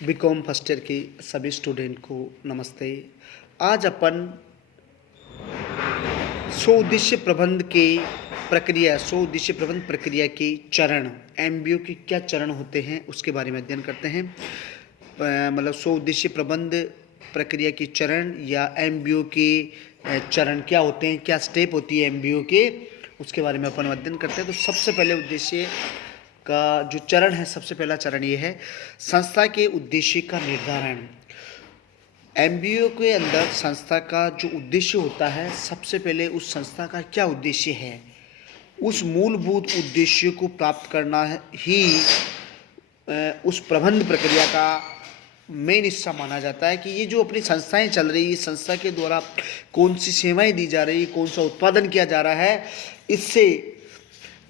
BCom first year के सभी student को नमस्ते। आज अपन स्व उद्देश्य प्रबंध प्रक्रिया के चरण, एमबीओ के क्या चरण होते हैं उसके बारे में अध्ययन करते हैं। मतलब स्व उद्देश्य प्रबंध प्रक्रिया के चरण या एमबीओ के चरण क्या होते हैं, क्या स्टेप होती है एमबीओ के, उसके बारे में अपन अध्ययन करते हैं। तो सबसे पहले उद्देश्य का जो चरण है, सबसे पहला चरण ये है संस्था के उद्देश्य का निर्धारण। एमबीओ के अंदर संस्था का जो उद्देश्य होता है, सबसे पहले उस संस्था का क्या उद्देश्य है, उस मूलभूत उद्देश्य को प्राप्त करना ही उस प्रबंध प्रक्रिया का मेन हिस्सा माना जाता है। कि ये जो अपनी संस्थाएं चल रही है, संस्था के द्वारा कौन सी सेवाएं दी जा रही, कौन सा उत्पादन किया जा रहा है, इससे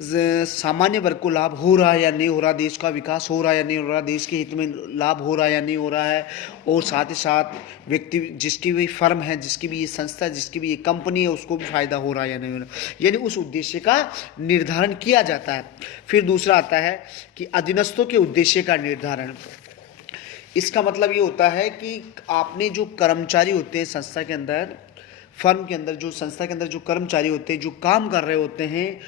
सामान्य वर्ग को लाभ हो रहा है या नहीं हो रहा, देश का विकास हो रहा है या नहीं हो रहा, देश के हित में लाभ हो रहा है या नहीं हो रहा है, और साथ ही साथ व्यक्ति, जिसकी भी फर्म है, जिसकी भी ये संस्था, जिसकी भी ये कंपनी है, उसको भी फायदा हो रहा है या नहीं हो रहा, यानी उस उद्देश्य का निर्धारण किया जाता है। फिर दूसरा आता है कि अधीनस्थों के उद्देश्य का निर्धारण। इसका मतलब ये होता है कि आपने जो कर्मचारी होते हैं संस्था के अंदर, फर्म के अंदर, जो संस्था के अंदर जो कर्मचारी होते हैं, जो काम कर रहे होते हैं,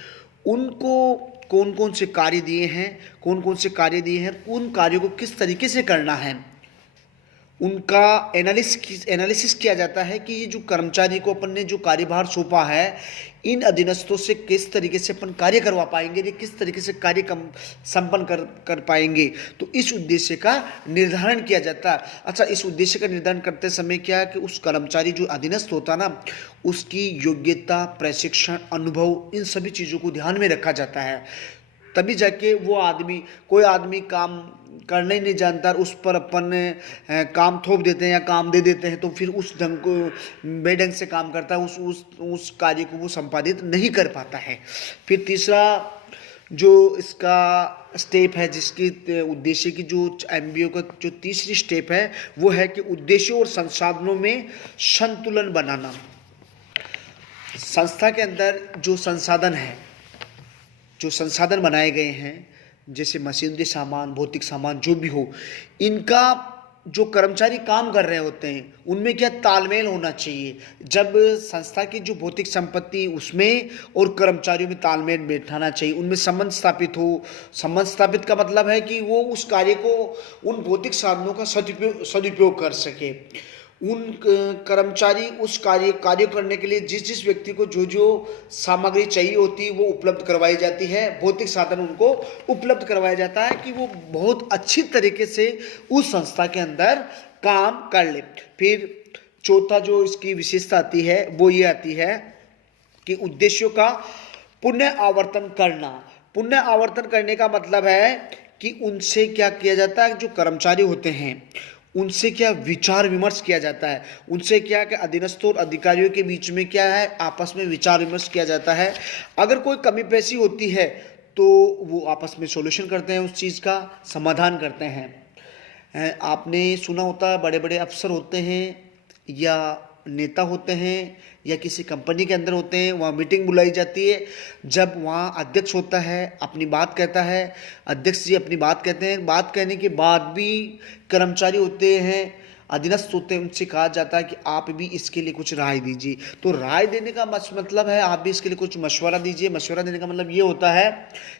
उनको कौन कौन से कार्य दिए हैं, उन कार्यों को किस तरीके से करना है, उनका एनालिसिस किया जाता है कि ये जो कर्मचारी को अपन ने जो कार्यभार सौंपा है, इन अधीनस्थों से किस तरीके से अपन कार्य करवा पाएंगे, ये किस तरीके से कार्य संपन्न कर पाएंगे। तो इस उद्देश्य का निर्धारण किया जाता है। अच्छा, इस उद्देश्य का निर्धारण करते समय क्या है कि उस कर्मचारी जो अधीनस्थ होता है ना, उसकी योग्यता, प्रशिक्षण, अनुभव, इन सभी चीज़ों को ध्यान में रखा जाता है। तभी जाके वो आदमी, कोई आदमी काम करना ही नहीं जानता, उस पर अपन काम थोप देते हैं या काम दे देते हैं, तो फिर उस ढंग को बेढंग से काम करता है, उस कार्य को वो संपादित नहीं कर पाता है। फिर तीसरा जो इसका स्टेप है, जिसकी उद्देश्य की जो एमबीओ का जो तीसरी स्टेप है, वो है कि उद्देश्यों और संसाधनों में संतुलन बनाना। संस्था के अंदर जो संसाधन बनाए गए हैं, जैसे मशीनरी सामान, भौतिक सामान, जो भी हो, इनका जो कर्मचारी काम कर रहे होते हैं उनमें क्या तालमेल होना चाहिए। जब संस्था की जो भौतिक संपत्ति, उसमें और कर्मचारियों में तालमेल बैठाना चाहिए, उनमें संबंध स्थापित हो। संबंध स्थापित का मतलब है कि वो उस कार्य को, उन भौतिक साधनों का सदुपयोग कर सके। उन कर्मचारी उस कार्य करने के लिए जिस व्यक्ति को जो सामग्री चाहिए होती है वो उपलब्ध करवाई जाती है, भौतिक साधन उनको उपलब्ध करवाया जाता है कि वो बहुत अच्छी तरीके से उस संस्था के अंदर काम कर ले। फिर चौथा जो इसकी विशेषता आती है वो ये आती है कि उद्देश्यों का पुनः आवर्तन करना। पुनः आवर्तन करने का मतलब है कि उनसे क्या किया जाता है, जो कर्मचारी होते हैं उनसे क्या विचार विमर्श किया जाता है, उनसे क्या कि अधीनस्थों और अधिकारियों के बीच में क्या है, आपस में विचार विमर्श किया जाता है। अगर कोई कमी पेशी होती है तो वो आपस में सॉल्यूशन करते हैं, उस चीज़ का समाधान करते हैं। आपने सुना होता है, बड़े बड़े अफसर होते हैं या नेता होते हैं या किसी कंपनी के अंदर होते हैं, वहाँ मीटिंग बुलाई जाती है। जब वहाँ अध्यक्ष होता है, अपनी बात कहता है, अध्यक्ष जी अपनी बात कहते हैं, बात कहने के बाद भी कर्मचारी होते हैं, अधीनस्थ होते हैं, उनसे कहा जाता है कि आप भी इसके लिए कुछ राय दीजिए। तो राय देने का मतलब है आप भी इसके लिए कुछ मशवरा दीजिए। मशवरा देने का मतलब ये होता है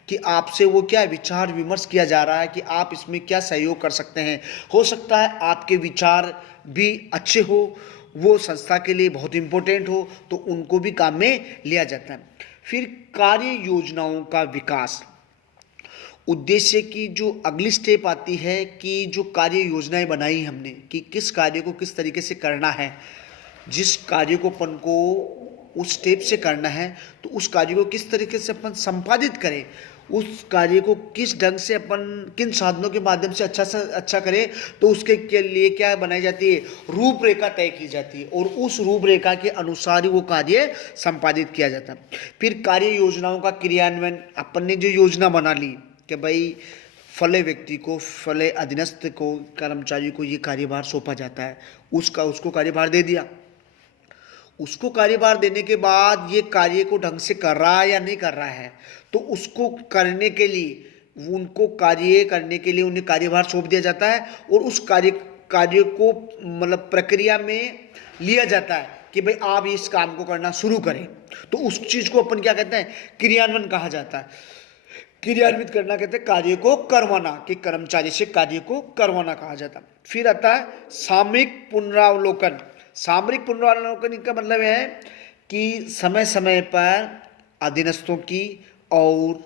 कि आपसे वो क्या विचार विमर्श किया जा रहा है कि आप इसमें क्या सहयोग कर सकते हैं। हो सकता है आपके विचार भी अच्छे हो, वो संस्था के लिए बहुत इम्पोर्टेंट हो, तो उनको भी काम में लिया जाता है। फिर कार्य योजनाओं का विकास। उद्देश्य की जो अगली स्टेप आती है कि जो कार्य योजनाएं बनाई हमने कि किस कार्य को किस तरीके से करना है, जिस कार्य को अपन को उस स्टेप से करना है, तो उस कार्य को किस तरीके से अपन संपादित करें, उस कार्य को किस ढंग से अपन किन साधनों के माध्यम से अच्छा से अच्छा करें, तो उसके के लिए क्या बनाई जाती है, रूपरेखा तय की जाती है, और उस रूपरेखा के अनुसार ही वो कार्य संपादित किया जाता है। फिर कार्य योजनाओं का क्रियान्वयन। अपन ने जो योजना बना ली कि भाई फले व्यक्ति को, फले अधीनस्थ को, कर्मचारी को ये कार्यभार सौंपा जाता है, उसको कार्यभार दे दिया। उसको कार्यभार देने के बाद ये कार्य को ढंग से कर रहा है या नहीं कर रहा है, तो उसको करने के लिए उनको कार्य करने के लिए उन्हें कार्यभार सौंप दिया जाता है और उस कार्य को मतलब प्रक्रिया में लिया जाता है कि भाई आप इस काम को करना शुरू करें। तो उस चीज़ को अपन क्या कहते हैं, क्रियान्वयन कहा जाता है। क्रियान्वित करना कहते हैं कार्य को करवाना, कि कर्मचारी से कार्य को करवाना कहा जाता है। फिर आता है सामयिक पुनरावलोकन। सामयिक पुनरावलोकन का मतलब है कि समय समय पर अधीनस्थों की और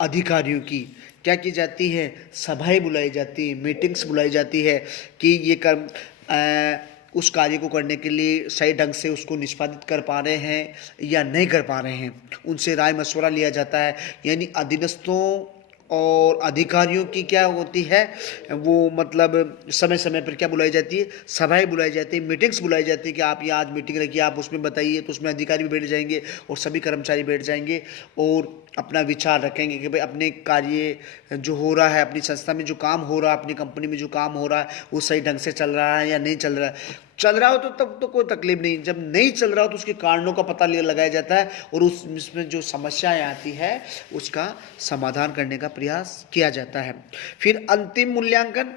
अधिकारियों की क्या की जाती है, सभाएं बुलाई जाती है, मीटिंग्स बुलाई जाती है कि ये उस कार्य को करने के लिए सही ढंग से उसको निष्पादित कर पा रहे हैं या नहीं कर पा रहे हैं, उनसे राय मशवरा लिया जाता है। यानी अधीनस्थों और अधिकारियों की क्या होती है, वो मतलब समय समय पर क्या बुलाई जाती है, सभाएं बुलाई जाती है, मीटिंग्स बुलाई जाती है कि आप ये आज मीटिंग रखिए, आप उसमें बताइए। तो उसमें अधिकारी भी बैठ जाएंगे और सभी कर्मचारी बैठ जाएंगे और अपना विचार रखेंगे कि भाई अपने कार्य जो हो रहा है, अपनी संस्था में जो काम हो रहा है, अपनी कंपनी में जो काम हो रहा है, वो सही ढंग से चल रहा है या नहीं चल रहा है। चल रहा हो तो तब तो कोई तकलीफ नहीं, जब नहीं चल रहा हो तो उसके कारणों का पता लगाया जाता है और उसमें जो समस्याएं आती है उसका समाधान करने का प्रयास किया जाता है। फिर अंतिम मूल्यांकन।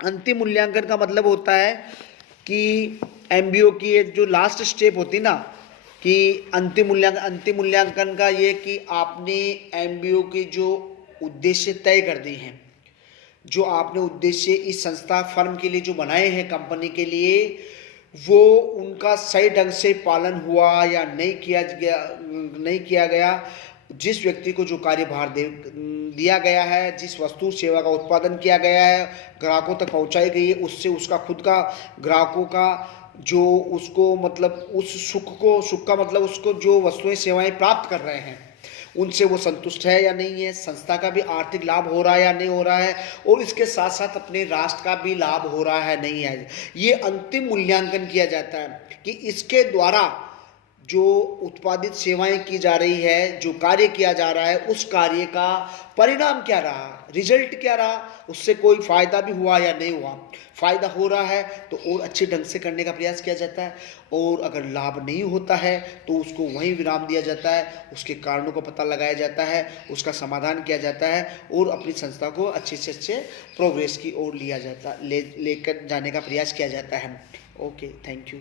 अंतिम मूल्यांकन का मतलब होता है कि एमबीओ की एक जो लास्ट स्टेप होती ना, कि अंतिम मूल्यांकन का ये कि आपने एमबीओ के जो उद्देश्य तय कर दिए हैं, जो आपने उद्देश्य इस संस्था फर्म के लिए जो बनाए हैं कंपनी के लिए, वो उनका सही ढंग से पालन हुआ या नहीं किया गया। जिस व्यक्ति को जो कार्यभार दिया गया है, जिस वस्तु सेवा का उत्पादन किया गया है, ग्राहकों तक पहुंचाई गई है, उससे उसका खुद का ग्राहकों का जो उसको मतलब उस सुख का मतलब उसको जो वस्तुएं सेवाएं प्राप्त कर रहे हैं उनसे वो संतुष्ट है या नहीं है, संस्था का भी आर्थिक लाभ हो रहा है या नहीं हो रहा है, और इसके साथ साथ अपने राष्ट्र का भी लाभ हो रहा है नहीं है, ये अंतिम मूल्यांकन किया जाता है कि इसके द्वारा जो उत्पादित सेवाएं की जा रही है, जो कार्य किया जा रहा है, उस कार्य का परिणाम क्या रहा, रिजल्ट क्या रहा, उससे कोई फायदा भी हुआ या नहीं हुआ। फायदा हो रहा है तो और अच्छे ढंग से करने का प्रयास किया जाता है, और अगर लाभ नहीं होता है तो उसको वहीं विराम दिया जाता है, उसके कारणों का पता लगाया जाता है, उसका समाधान किया जाता है और अपनी संस्था को अच्छे से अच्छे प्रोग्रेस की ओर लेकर जाने का प्रयास किया जाता है। Okay, thank you.